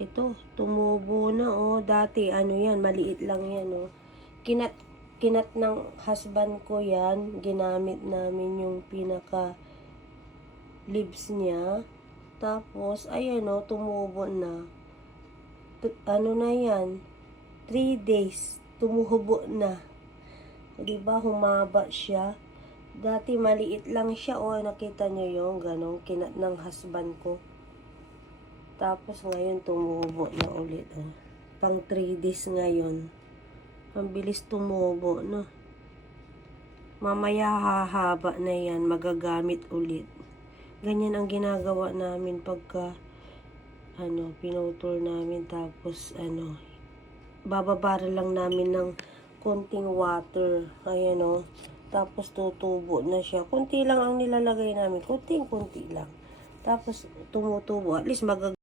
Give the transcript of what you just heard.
Ito, tumubo na, oh. Dati, ano yan, maliit lang yan, oh. Kinat ng husband ko yan. Ginamit namin yung pinaka leaves niya. Tapos, ayan, oh, tumubo na. Ano na yan? 3 days, tumubo na. Diba, humaba siya. Dati, maliit lang siya, oh. Nakita nyo yung ganong kinat ng husband ko. Tapos ngayon tumubo na ulit. Oh. Pang 3 days ngayon. Ang bilis tumubo, no? Mamaya hahaba na yan. Magagamit ulit. Ganyan ang ginagawa namin pagka pinutol namin. Tapos bababara lang namin ng konting water. Ayan, oh. Tapos tutubo na siya. Kunti lang ang nilalagay namin. Kunti lang. Tapos tumutubo. At least